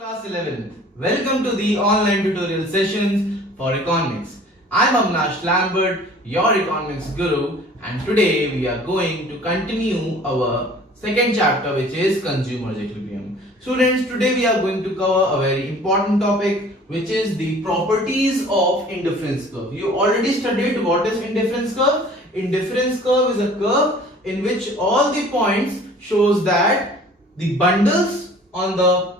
Class 11. Welcome to the online tutorial sessions for economics. I'm Avnash Lambert, your economics guru, and today we are going to continue our second chapter, which is consumer's equilibrium. Students, today we are going to cover a very important topic, which is the properties of indifference curve. You already studied what is indifference curve. Indifference curve is a curve in which all the points shows that the bundles on the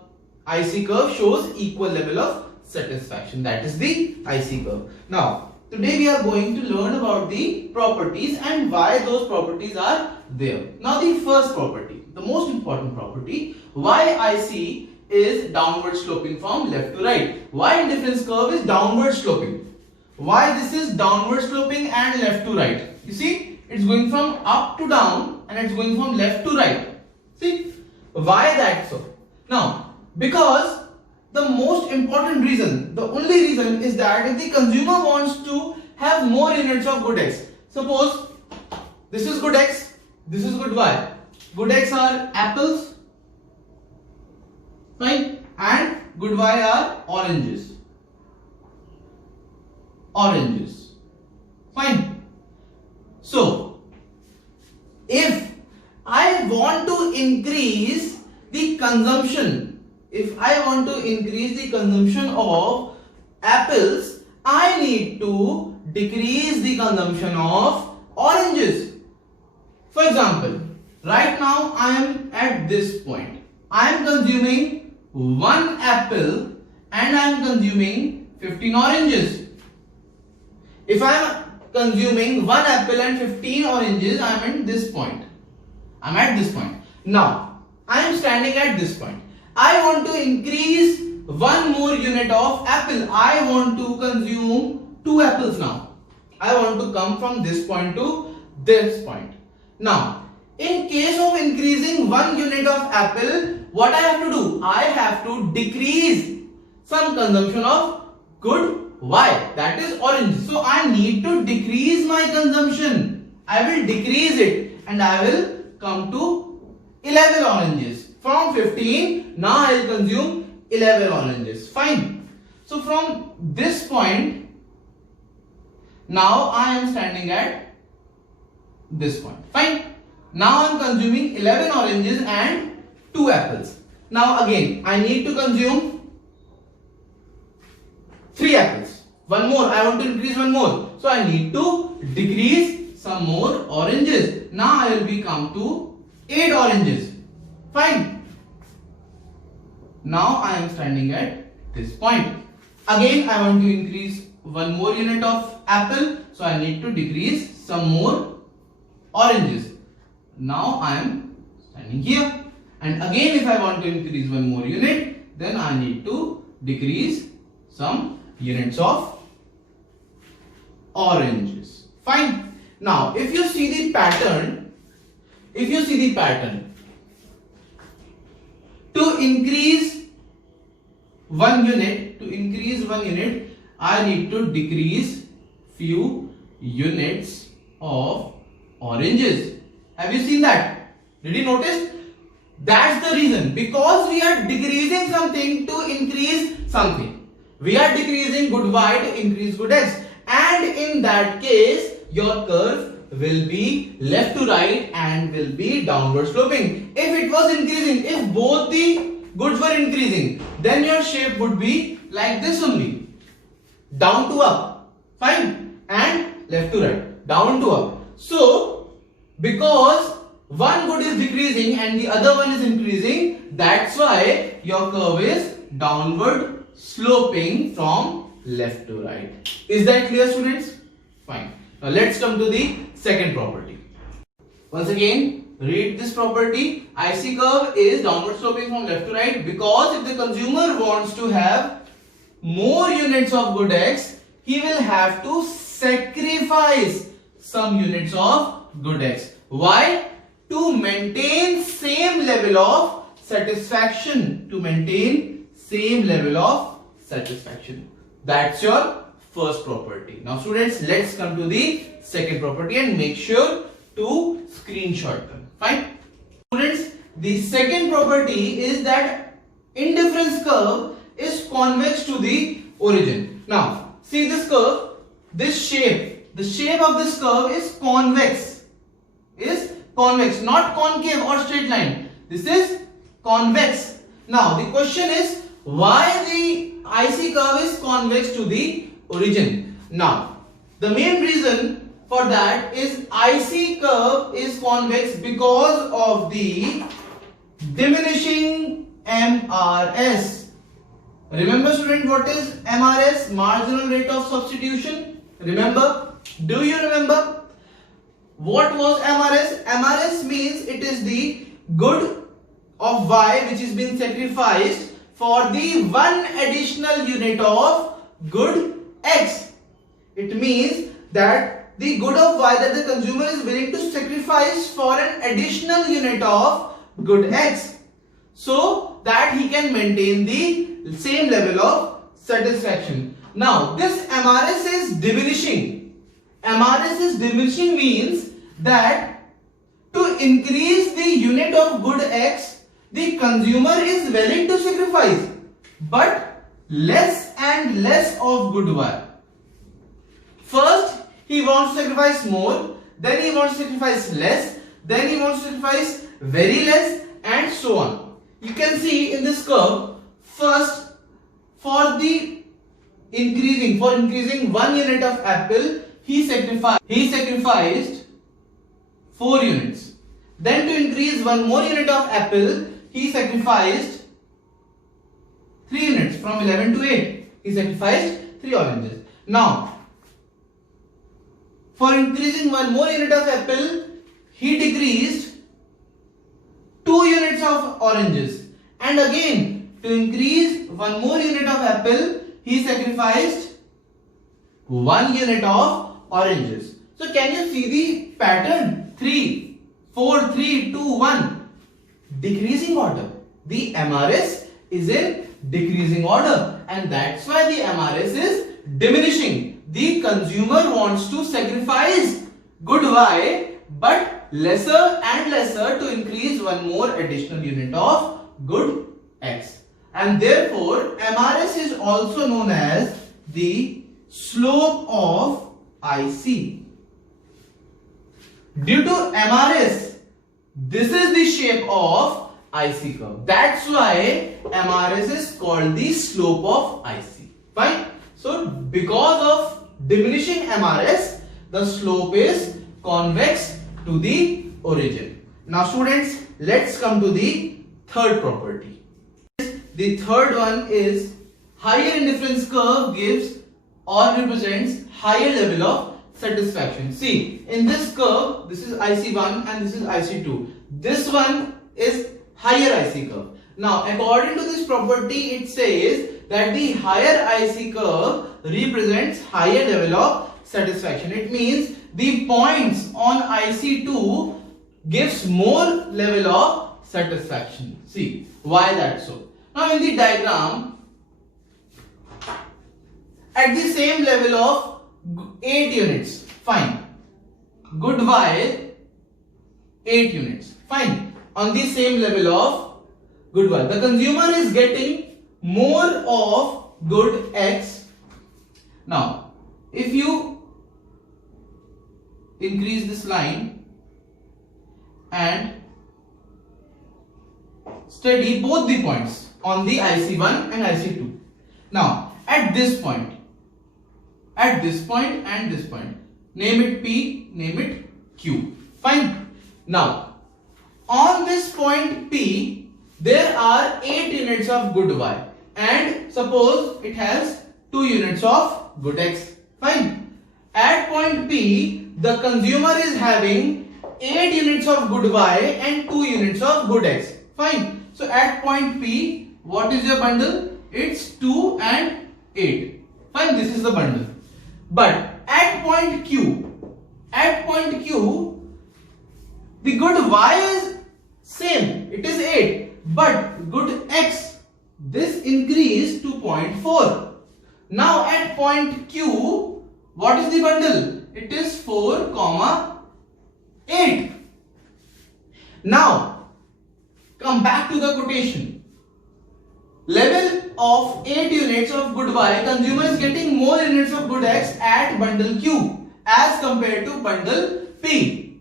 IC curve shows equal level of satisfaction. That is the IC curve. Now, today we are going to learn about the properties and why those properties are there. Now, the first property, the most important property, why IC is downward sloping from left to right. Why indifference curve is downward sloping. Why this is downward sloping and left to right. You see, it's going from up to down and it's going from left to right. See, why that so? Now, because the most important reason, the only reason is that if the consumer wants to have more units of good X, suppose this is good X, this is good Y. Good X are apples, fine, and good Y are oranges. Oranges, fine. So, if I want to increase the consumption, if I want to increase the consumption of apples, I need to decrease the consumption of oranges. For example, right now I am at this point. I am consuming 1 apple and I am consuming 15 oranges. If I am consuming 1 apple and 15 oranges, I am at this point. I am at this point. Now, I am standing at this point. I want to increase 1 more unit of apple. I want to consume 2 apples now. I want to come from this point to this point. Now, in case of increasing 1 unit of apple, what I have to do? I have to decrease some consumption of good Y, that is orange. So, I need to decrease my consumption. I will decrease it and I will come to 11 oranges. From 15, now I will consume 11 oranges. Fine. So from this point, now I am standing at this point. Fine. Now I am consuming 11 oranges and 2 apples. Now again, I need to consume 3 apples. 1 more. I want to increase 1 more. So I need to decrease some more oranges. Now I will become to 8 oranges. Fine. Now I am standing at this point. Again, I want to increase 1 more unit of apple. So I need to decrease some more oranges. Now I am standing here. And again, if I want to increase 1 more unit, then I need to decrease some units of oranges. Fine. Now, if you see the pattern, to increase 1 unit, I need to decrease few units of oranges. Have you seen that? Did you notice? That's the reason. Because we are decreasing something to increase something. We are decreasing good Y to increase good X. And in that case, your curve will be left to right and will be downward sloping. If it was increasing, if both the goods were increasing, then your shape would be like this only. Down to up. Fine. And left to right. Down to up. So, because one good is decreasing and the other one is increasing, that's why your curve is downward sloping from left to right. Is that clear, students? Fine. Now let's come to the second property. Once again, read this property. IC curve is downward sloping from left to right because if the consumer wants to have more units of good X, he will have to sacrifice some units of good X. Why? To maintain same level of satisfaction. That's your first property. Now students, let's come to the second property and make sure to screenshot them. Fine. Students, the second property is that indifference curve is convex to the origin. Now, see this curve, this shape, the shape of this curve is convex, not concave or straight line. This is convex. Now, the question is why the IC curve is convex to the origin. Now, the main reason for that is IC curve is convex because of the diminishing MRS. Remember student, what is MRS? Marginal rate of substitution. Remember? Do you remember? What was MRS? MRS means it is the good of Y which is being sacrificed for the one additional unit of good X. It means that the good of Y that the consumer is willing to sacrifice for an additional unit of good X, so that he can maintain the same level of satisfaction. Now, this MRS is diminishing. MRS is diminishing means that to increase the unit of good X, the consumer is willing to sacrifice, but less and less of good Y. First, he wants to sacrifice more, then he wants to sacrifice less, then he wants to sacrifice very less, and so on. You can see in this curve, first for increasing 1 unit of apple, he sacrificed 4 units. Then to increase 1 more unit of apple, he sacrificed 3 units, from 11 to 8. He sacrificed 3 oranges. Now, for increasing 1 more unit of apple, he decreased 2 units of oranges. And again, to increase 1 more unit of apple, he sacrificed 1 unit of oranges. So can you see the pattern? 3, 4, 3, 2, 1. Decreasing order. The MRS is in decreasing order, and that's why the MRS is diminishing. The consumer wants to sacrifice good Y, but lesser and lesser to increase 1 more additional unit of good X. And therefore, MRS is also known as the slope of IC. Due to MRS, this is the shape of IC curve. That's why MRS is called the slope of IC. Fine. So, because of diminishing MRS, the slope is convex to the origin. Now students, let's come to the third property. The third one is higher indifference curve gives or represents higher level of satisfaction. See, in this curve, this is IC1 and this is IC2. This one is higher IC curve. Now, according to this property, it says that the higher IC curve represents higher level of satisfaction. It means the points on IC2 gives more level of satisfaction. See, why that so? Now, in the diagram, at the same level of 8 units, fine. Good Y, 8 units, fine. On the same level of good Y, the consumer is getting more of good X. Now, if you increase this line and study both the points on the IC1 and IC2. Now, at this point and this point, name it P, name it Q. Fine. Now, on this point P, there are 8 units of good Y, and suppose it has 2 units of good X. Fine. At point P, the consumer is having 8 units of good Y and 2 units of good X. Fine. So at point P, what is your bundle? It's 2 and 8. Fine. This is the bundle. But at point Q, the good Y is same. It is 8. But good X, this increased to 0.4. Now at point Q, what is the bundle? It is 4, 8. Now, come back to the quotation. level of 8 units of good Y, consumer is getting more units of good X at bundle Q as compared to bundle P.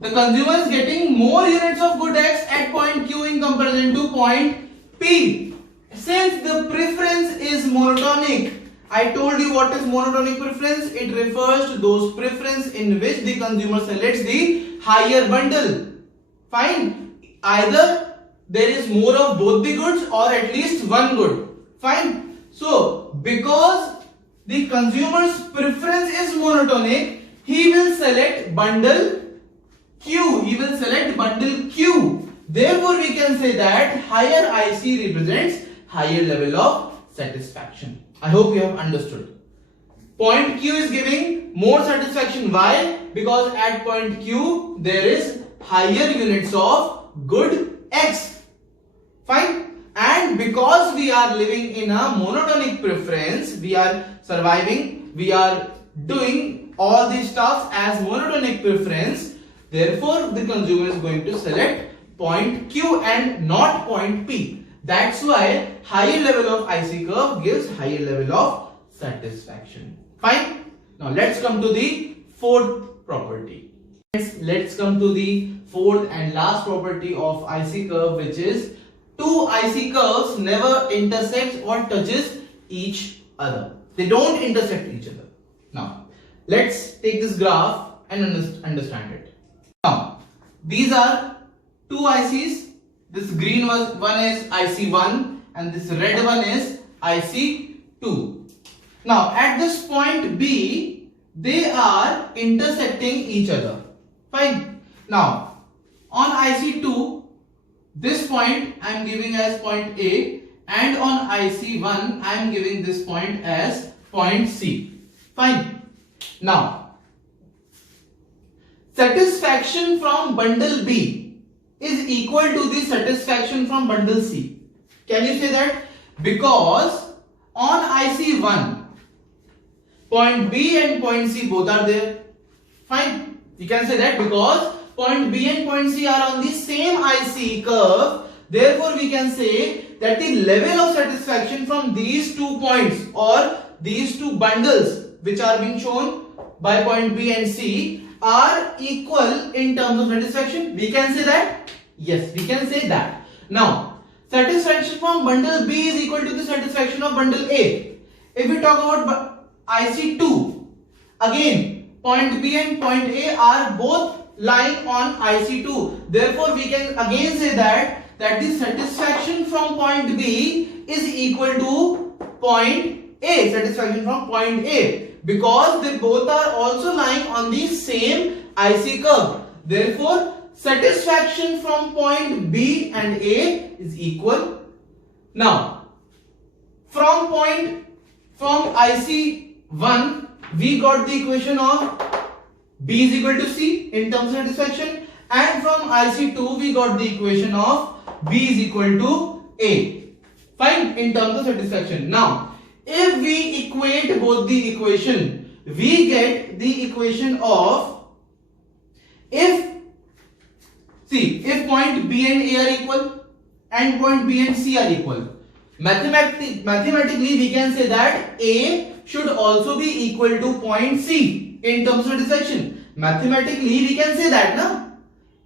The consumer is getting more units of good X at point Q in comparison to point P. Since the preference is monotonic, I told you what is monotonic preference. It refers to those preference in which the consumer selects the higher bundle. Fine. Either there is more of both the goods or at least one good. Fine. So, because the consumer's preference is monotonic, he will select bundle Q. He will select bundle Q. Therefore, we can say that higher IC represents higher level of satisfaction. I hope you have understood. Point Q is giving more satisfaction. Why? Because at point Q there is higher units of good X. Fine. And because we are living in a monotonic preference, we are surviving, we are doing all these stuff as monotonic preference. Therefore, the consumer is going to select point Q and not point P. That's why higher level of IC curve gives higher level of satisfaction. Fine. Now let's come to the fourth property. Let's come to the fourth and last property of IC curve, which is two IC curves never intersect or touches each other. They don't intersect each other. Now let's take this graph and understand it. Now these are two ICs. This green one is IC1 and this red one is IC2. Now at this point B, they are intersecting each other. Fine. Now on IC2, this point I am giving as point A, and on IC1 I am giving this point as point C. Fine. Now satisfaction from bundle B is equal to the satisfaction from bundle C. Can you say that? Because on IC1, point B and point C both are there. Fine. You can say that because point B and point C are on the same IC curve. Therefore, we can say that the level of satisfaction from these 2 points or these two bundles which are being shown by point B and C are equal in terms of satisfaction. We can say that? Yes, we can say that. Now, satisfaction from bundle B is equal to the satisfaction of bundle A. If we talk about IC2, again, point B and point A are both lying on IC2. Therefore, we can again say that the satisfaction from point B is equal to point A, satisfaction from point A, because they both are also lying on the same IC curve. Therefore, satisfaction from point B and A is equal. Now, from IC1, we got the equation of B is equal to C in terms of satisfaction, and from IC2 we got the equation of B is equal to A. Fine, in terms of satisfaction. Now, if we equate both the equation, we get the equation of if point B and A are equal and point B and C are equal, mathematically we can say that A should also be equal to point C in terms of satisfaction. Mathematically we can say that, na?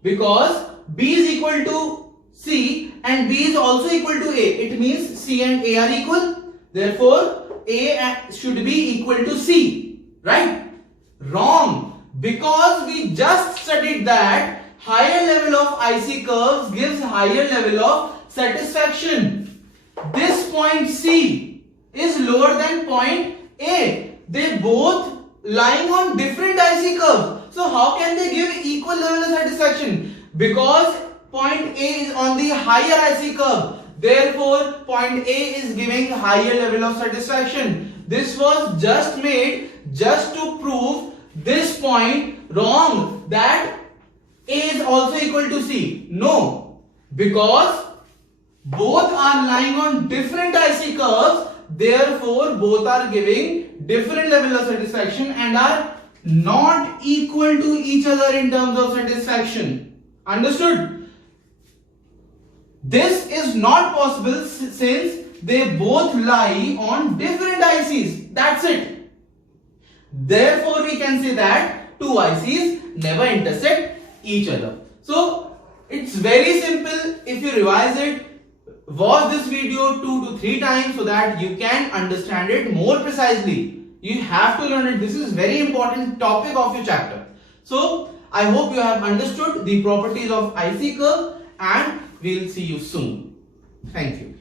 Because B is equal to C and B is also equal to A. It means C and A are equal. Therefore, A should be equal to C. Right? Wrong. Because we just studied that higher level of IC curves gives higher level of satisfaction. This point C is lower than point A. They both lying on different IC curves. So how can they give equal level of satisfaction? Because point A is on the higher IC curve. Therefore, point A is giving higher level of satisfaction. This was just made just to prove this point wrong, that A is also equal to C. No, because both are lying on different IC curves. Therefore, both are giving different level of satisfaction and are not equal to each other in terms of satisfaction. Understood? This is not possible since they both lie on different ICs. That's it. Therefore, we can say that two ICs never intersect each other. So, it's very simple. If you revise it, watch this video 2 to 3 times so that you can understand it more precisely. You have to learn it. This is very important topic of your chapter. So, I hope you have understood the properties of IC curve, and we'll see you soon. Thank you.